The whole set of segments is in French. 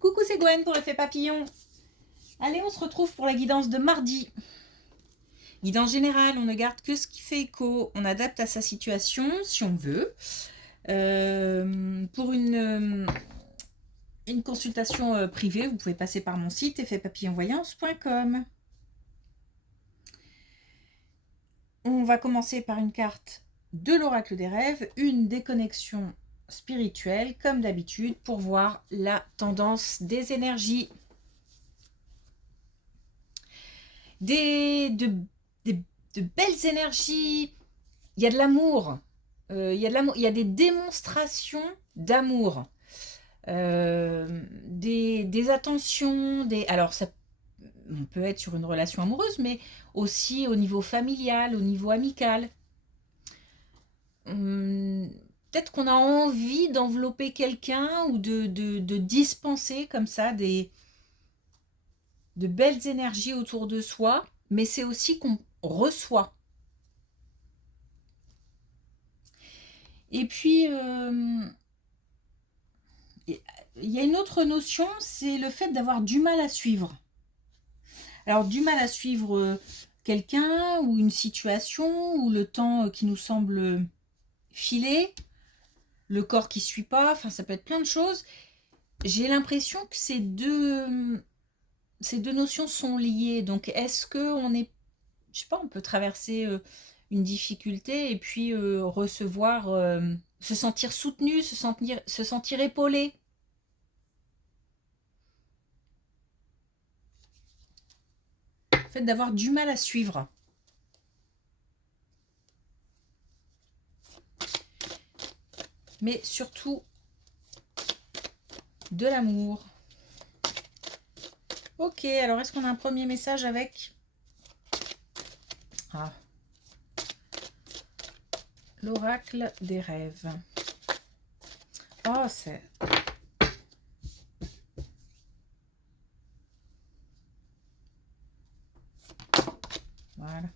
Coucou, c'est Gwen pour l'effet papillon. Allez, on se retrouve pour la guidance de mardi. Guidance générale, on ne garde que ce qui fait écho. On adapte à sa situation si on veut. Pour une consultation privée, vous pouvez passer par mon site effetpapillonvoyance.com. On va commencer par une carte de l'oracle des rêves, une déconnexion spirituelle comme d'habitude pour voir la tendance des énergies. De belles énergies, il y a de l'amour, il y a des démonstrations d'amour, des attentions, alors ça on peut être sur une relation amoureuse, mais aussi au niveau familial, au niveau amical. Peut-être qu'on a envie d'envelopper quelqu'un ou de dispenser comme ça de belles énergies autour de soi, mais c'est aussi qu'on reçoit. Et puis, il y a une autre notion, c'est le fait d'avoir du mal à suivre. Alors, du mal à suivre quelqu'un ou une situation ou le temps qui nous semble filer, le corps qui ne suit pas, enfin ça peut être plein de choses. J'ai l'impression que ces deux notions sont liées. Donc, est-ce qu'on est, je sais pas, on peut traverser une difficulté et puis recevoir, se sentir soutenu, se sentir épaulé. Le fait d'avoir du mal à suivre. Mais surtout, de l'amour. Ok, alors est-ce qu'on a un premier message avec l'oracle des rêves. Oh, c'est... Voilà.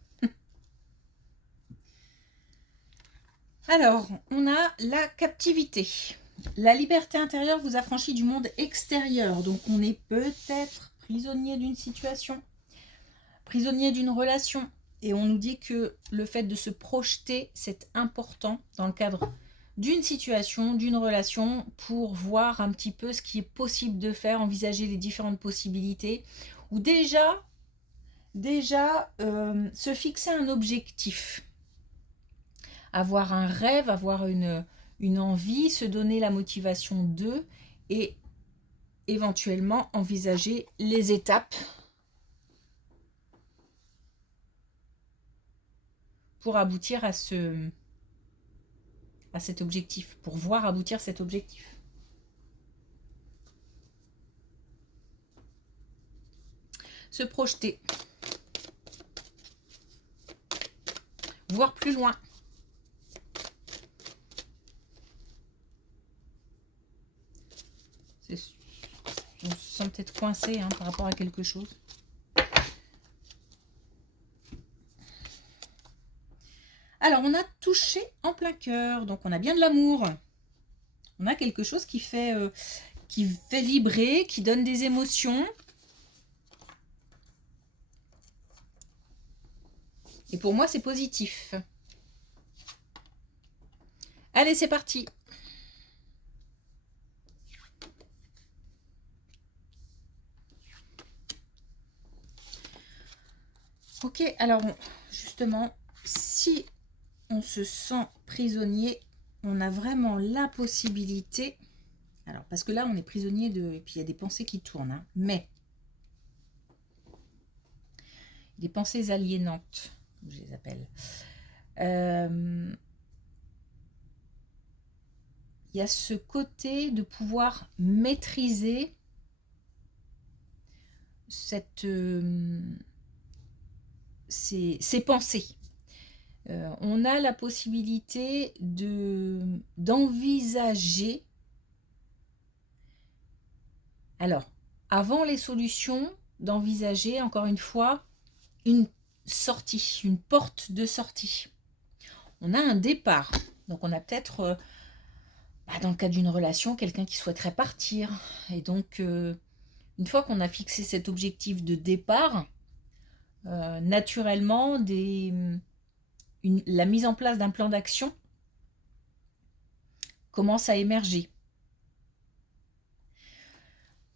Alors, on a la captivité. La liberté intérieure vous affranchit du monde extérieur. Donc, on est peut-être prisonnier d'une situation, prisonnier d'une relation. Et on nous dit que le fait de se projeter, c'est important dans le cadre d'une situation, d'une relation, pour voir un petit peu ce qui est possible de faire, envisager les différentes possibilités, ou déjà se fixer un objectif, avoir un rêve, avoir une envie, se donner la motivation de, et éventuellement envisager les étapes pour aboutir à cet objectif, pour voir aboutir cet objectif. Se projeter. Voir plus loin. On se sent peut-être coincé par rapport à quelque chose. Alors, on a touché en plein cœur, donc on a bien de l'amour. On a quelque chose qui fait vibrer, qui donne des émotions. Et pour moi, c'est positif. Allez, c'est parti. Ok, alors justement, si on se sent prisonnier, on a vraiment la possibilité... Alors, parce que là, on est prisonnier de... Et puis, il y a des pensées qui tournent, mais... Des pensées aliénantes, je les appelle. Il y a ce côté de pouvoir maîtriser ces pensées. On a la possibilité d'envisager. Alors, avant les solutions, d'envisager, encore une fois, une sortie, une porte de sortie. On a un départ. Donc, on a peut-être dans le cadre d'une relation, quelqu'un qui souhaiterait partir. Et donc, une fois qu'on a fixé cet objectif de départ, naturellement, la mise en place d'un plan d'action commence à émerger.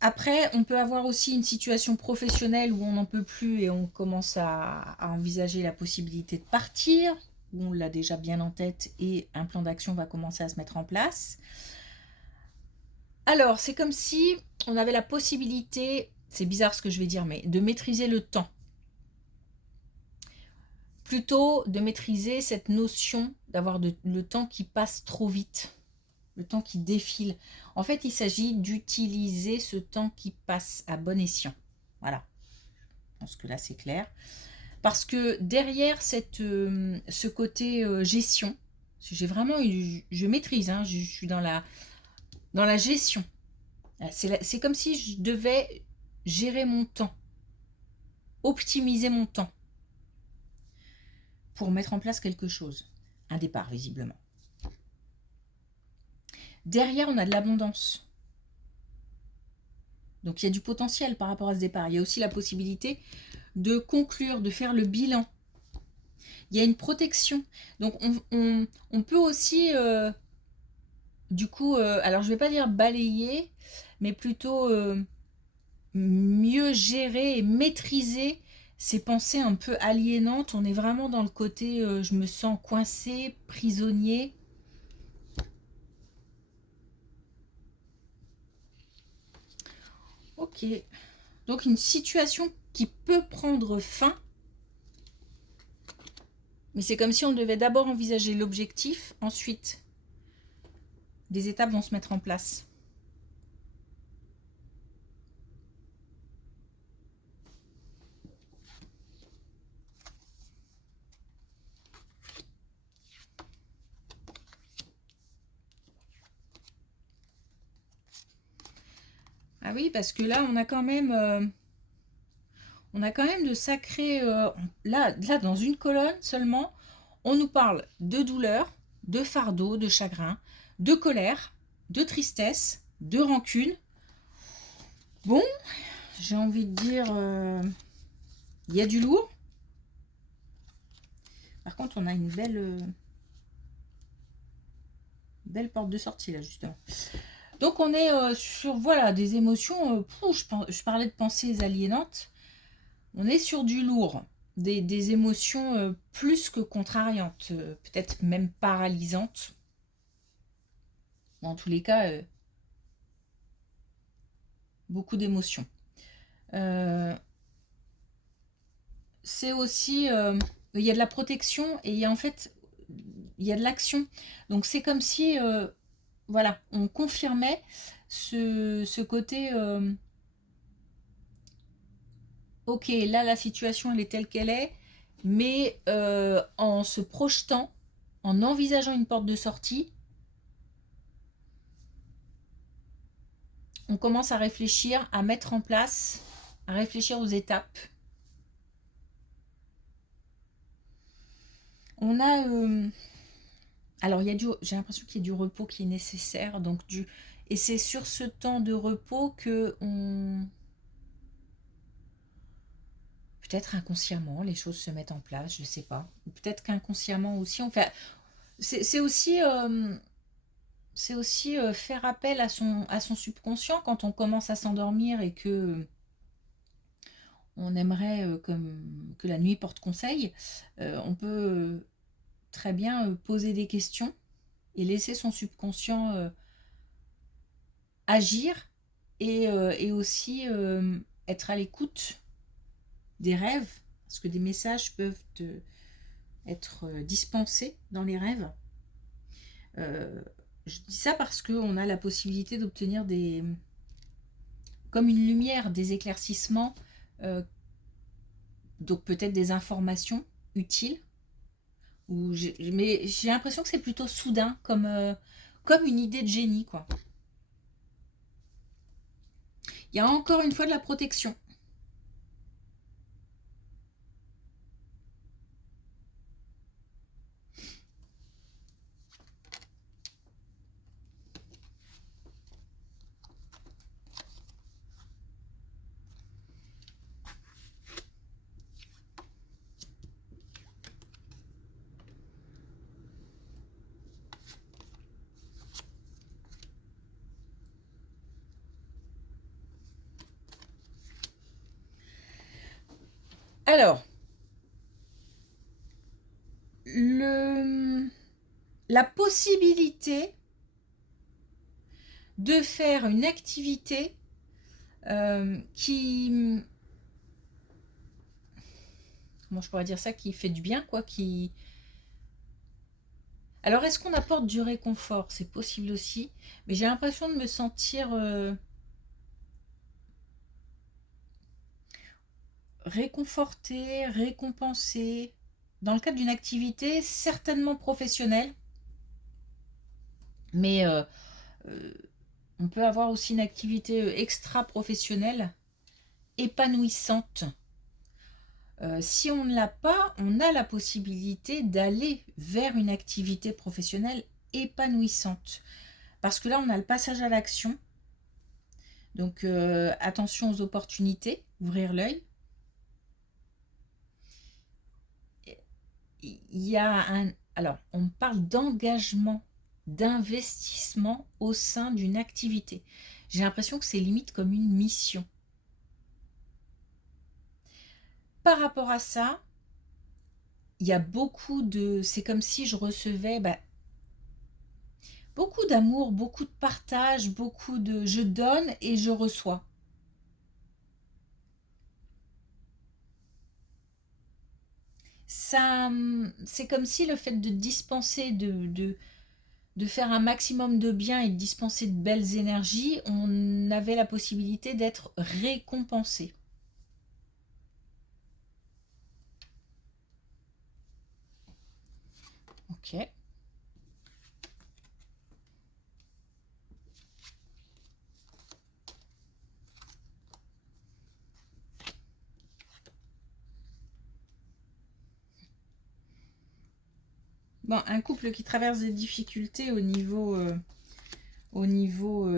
Après, on peut avoir aussi une situation professionnelle où on n'en peut plus et on commence à envisager la possibilité de partir, où on l'a déjà bien en tête et un plan d'action va commencer à se mettre en place. Alors, c'est comme si on avait la possibilité, c'est bizarre ce que je vais dire, mais de maîtriser le temps. Plutôt de maîtriser cette notion d'avoir le temps qui passe trop vite, le temps qui défile. En fait, il s'agit d'utiliser ce temps qui passe à bon escient. Voilà. Je pense que là, c'est clair. Parce que derrière ce côté gestion, j'ai vraiment je maîtrise, hein, je suis dans la gestion. C'est comme si je devais gérer mon temps, optimiser mon temps pour mettre en place quelque chose. Un départ, visiblement. Derrière, on a de l'abondance. Donc, il y a du potentiel par rapport à ce départ. Il y a aussi la possibilité de conclure, de faire le bilan. Il y a une protection. Donc, on peut aussi, du coup, alors je ne vais pas dire balayer, mais plutôt mieux gérer et maîtriser ces pensées un peu aliénantes. On est vraiment dans le côté je me sens coincé, prisonnier. Ok. Donc une situation qui peut prendre fin. Mais c'est comme si on devait d'abord envisager l'objectif, ensuite des étapes vont se mettre en place. Ah oui, parce que là, on a quand même de sacrés... là, dans une colonne seulement, on nous parle de douleur, de fardeau, de chagrin, de colère, de tristesse, de rancune. Bon, j'ai envie de dire, il y a du lourd. Par contre, on a une belle porte de sortie là, justement. Donc, on est sur, voilà, des émotions. Je parlais de pensées aliénantes. On est sur du lourd. Des émotions plus que contrariantes, peut-être même paralysantes. En tous les cas, beaucoup d'émotions. C'est aussi, il y a de la protection et il y a en fait, il y a de l'action. Donc c'est comme si, voilà, on confirmait ce côté, ok, là la situation elle est telle qu'elle est, mais en se projetant, en envisageant une porte de sortie, on commence à réfléchir, à mettre en place, à réfléchir aux étapes. On a... alors, j'ai l'impression qu'il y a du repos qui est nécessaire. Et c'est sur ce temps de repos que peut-être inconsciemment, les choses se mettent en place, je ne sais pas. Ou peut-être qu'inconsciemment aussi, on fait... C'est aussi... faire appel à son subconscient quand on commence à s'endormir et que on aimerait que la nuit porte conseil. On peut très bien poser des questions et laisser son subconscient agir et aussi être à l'écoute des rêves, parce que des messages peuvent être dispensés dans les rêves. Je dis ça parce qu'on a la possibilité d'obtenir comme une lumière, des éclaircissements, donc peut-être des informations utiles. Mais j'ai l'impression que c'est plutôt soudain, comme une idée de génie, quoi. Il y a encore une fois de la protection. Alors, la possibilité de faire une activité qui, comment je pourrais dire ça, qui fait du bien, quoi, qui... Alors, est-ce qu'on apporte du réconfort? C'est possible aussi, mais j'ai l'impression de me sentir réconfortée, récompensée, dans le cadre d'une activité certainement professionnelle, mais euh, on peut avoir aussi une activité extra-professionnelle, épanouissante. Si on ne l'a pas, on a la possibilité d'aller vers une activité professionnelle épanouissante. Parce que là, on a le passage à l'action. Donc, attention aux opportunités, ouvrir l'œil. Il y a un... Alors, on parle d'engagement, d'investissement au sein d'une activité. J'ai l'impression que c'est limite comme une mission. Par rapport à ça, il y a beaucoup de... C'est comme si je recevais beaucoup d'amour, beaucoup de partage, beaucoup de... Je donne et je reçois. Ça, c'est comme si le fait de dispenser, de faire un maximum de bien et de dispenser de belles énergies, on avait la possibilité d'être récompensé. Ok. Bon, un couple qui traverse des difficultés au niveau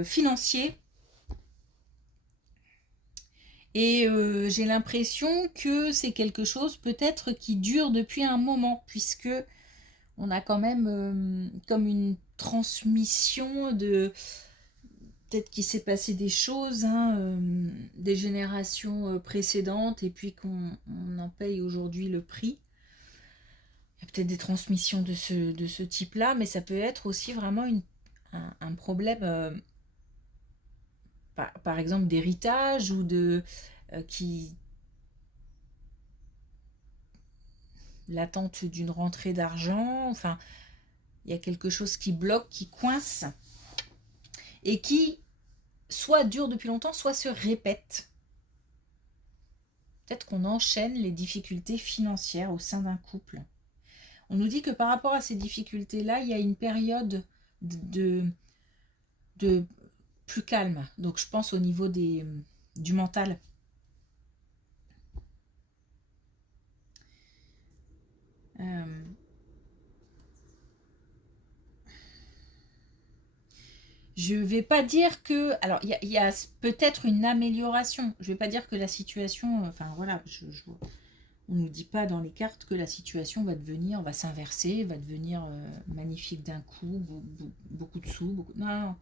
financier. Et j'ai l'impression que c'est quelque chose peut-être qui dure depuis un moment, puisque on a quand même comme une transmission de... Peut-être qu'il s'est passé des choses, hein, des générations précédentes, et puis qu'on en paye aujourd'hui le prix. Il y a peut-être des transmissions de ce type-là, mais ça peut être aussi vraiment un problème, par exemple, d'héritage ou de qui l'attente d'une rentrée d'argent. Enfin, il y a quelque chose qui bloque, qui coince, et qui soit dure depuis longtemps, soit se répète. Peut-être qu'on enchaîne les difficultés financières au sein d'un couple. On nous dit que par rapport à ces difficultés-là, il y a une période de, de plus calme. Donc je pense au niveau du mental. Euh, je ne vais pas dire que... Alors, il y a peut-être une amélioration. Je ne vais pas dire que la situation... Enfin, voilà, on ne nous dit pas dans les cartes que la situation va s'inverser, va devenir magnifique d'un coup, beaucoup de sous. Non, non,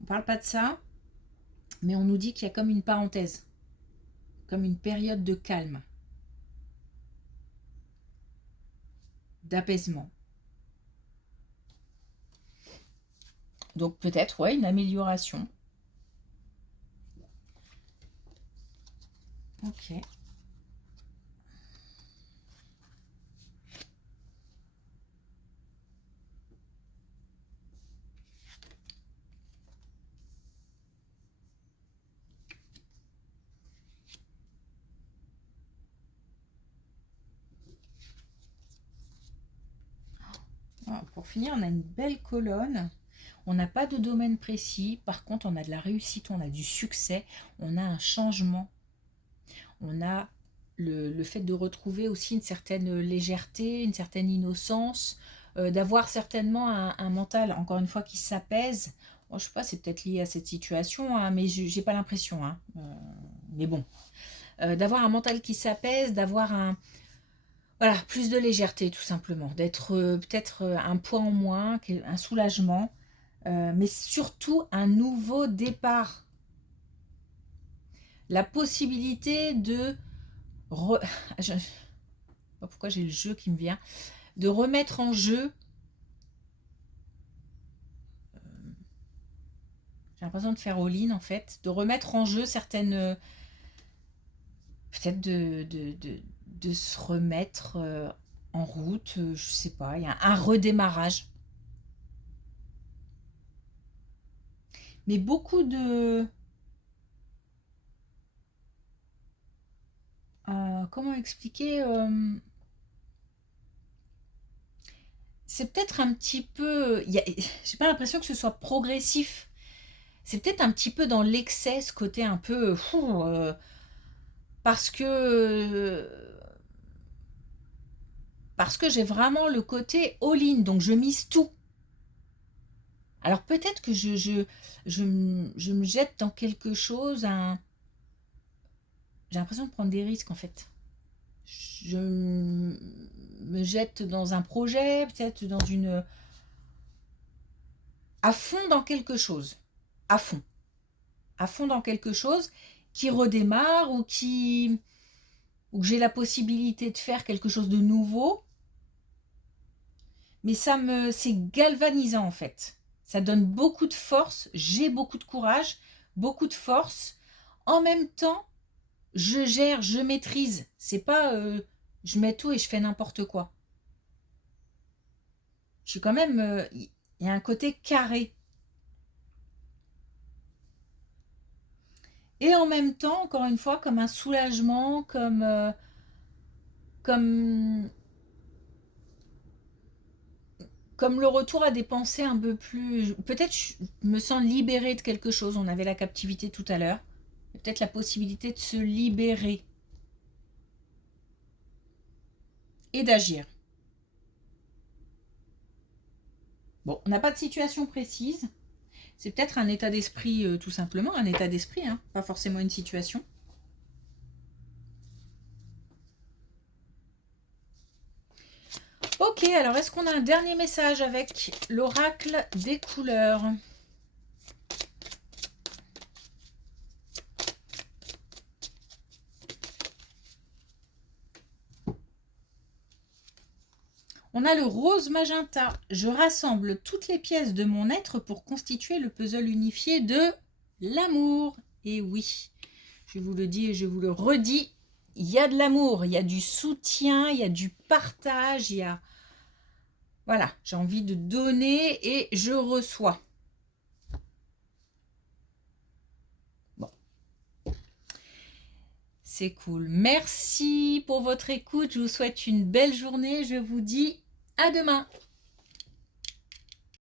on ne parle pas de ça. Mais on nous dit qu'il y a comme une parenthèse, comme une période de calme, d'apaisement. Donc peut-être, ouais, une amélioration. Ok. Voilà, pour finir, on a une belle colonne. On n'a pas de domaine précis. Par contre, on a de la réussite, on a du succès, on a un changement. On a le fait de retrouver aussi une certaine légèreté, une certaine innocence, d'avoir certainement un mental, encore une fois, qui s'apaise. Bon, je sais pas, c'est peut-être lié à cette situation, hein, mais j'ai pas l'impression. Hein. Mais bon, d'avoir un mental qui s'apaise, d'avoir voilà, plus de légèreté tout simplement, d'être peut-être un poids en moins, un soulagement, mais surtout un nouveau départ. La possibilité de Je ne sais pas pourquoi j'ai le jeu qui me vient. De remettre en jeu. J'ai l'impression de faire all-in en fait. De remettre en jeu certaines. Peut-être de se remettre en route. Je sais pas. Il y a un redémarrage. Mais beaucoup de. Comment expliquer c'est peut-être un petit peu. J'ai pas l'impression que ce soit progressif. C'est peut-être un petit peu dans l'excès, ce côté un peu. Parce que. Parce que j'ai vraiment le côté all-in, donc je mise tout. Alors peut-être que je me jette dans quelque chose, j'ai l'impression de prendre des risques en fait. Je me jette dans un projet, peut-être dans une. À fond dans quelque chose. À fond. À fond dans quelque chose qui redémarre ou que j'ai la possibilité de faire quelque chose de nouveau. Mais c'est galvanisant en fait. Ça donne beaucoup de force, j'ai beaucoup de courage, beaucoup de force. En même temps, je gère, je maîtrise. C'est pas je mets tout et je fais n'importe quoi. Je suis quand même. Il y a un côté carré. Et en même temps, encore une fois, comme un soulagement, comme, comme le retour à des pensées un peu plus. Peut-être je me sens libérée de quelque chose. On avait la captivité tout à l'heure. Peut-être la possibilité de se libérer et d'agir. Bon, on n'a pas de situation précise. C'est peut-être un état d'esprit, tout simplement, un état d'esprit, hein, pas forcément une situation. Ok, alors est-ce qu'on a un dernier message avec l'oracle des couleurs? On a le rose magenta. Je rassemble toutes les pièces de mon être pour constituer le puzzle unifié de l'amour. Et oui, je vous le dis et je vous le redis, il y a de l'amour, il y a du soutien, il y a du partage, il y a... Voilà, j'ai envie de donner et je reçois. Bon. C'est cool. Merci pour votre écoute. Je vous souhaite une belle journée. Je vous dis à demain.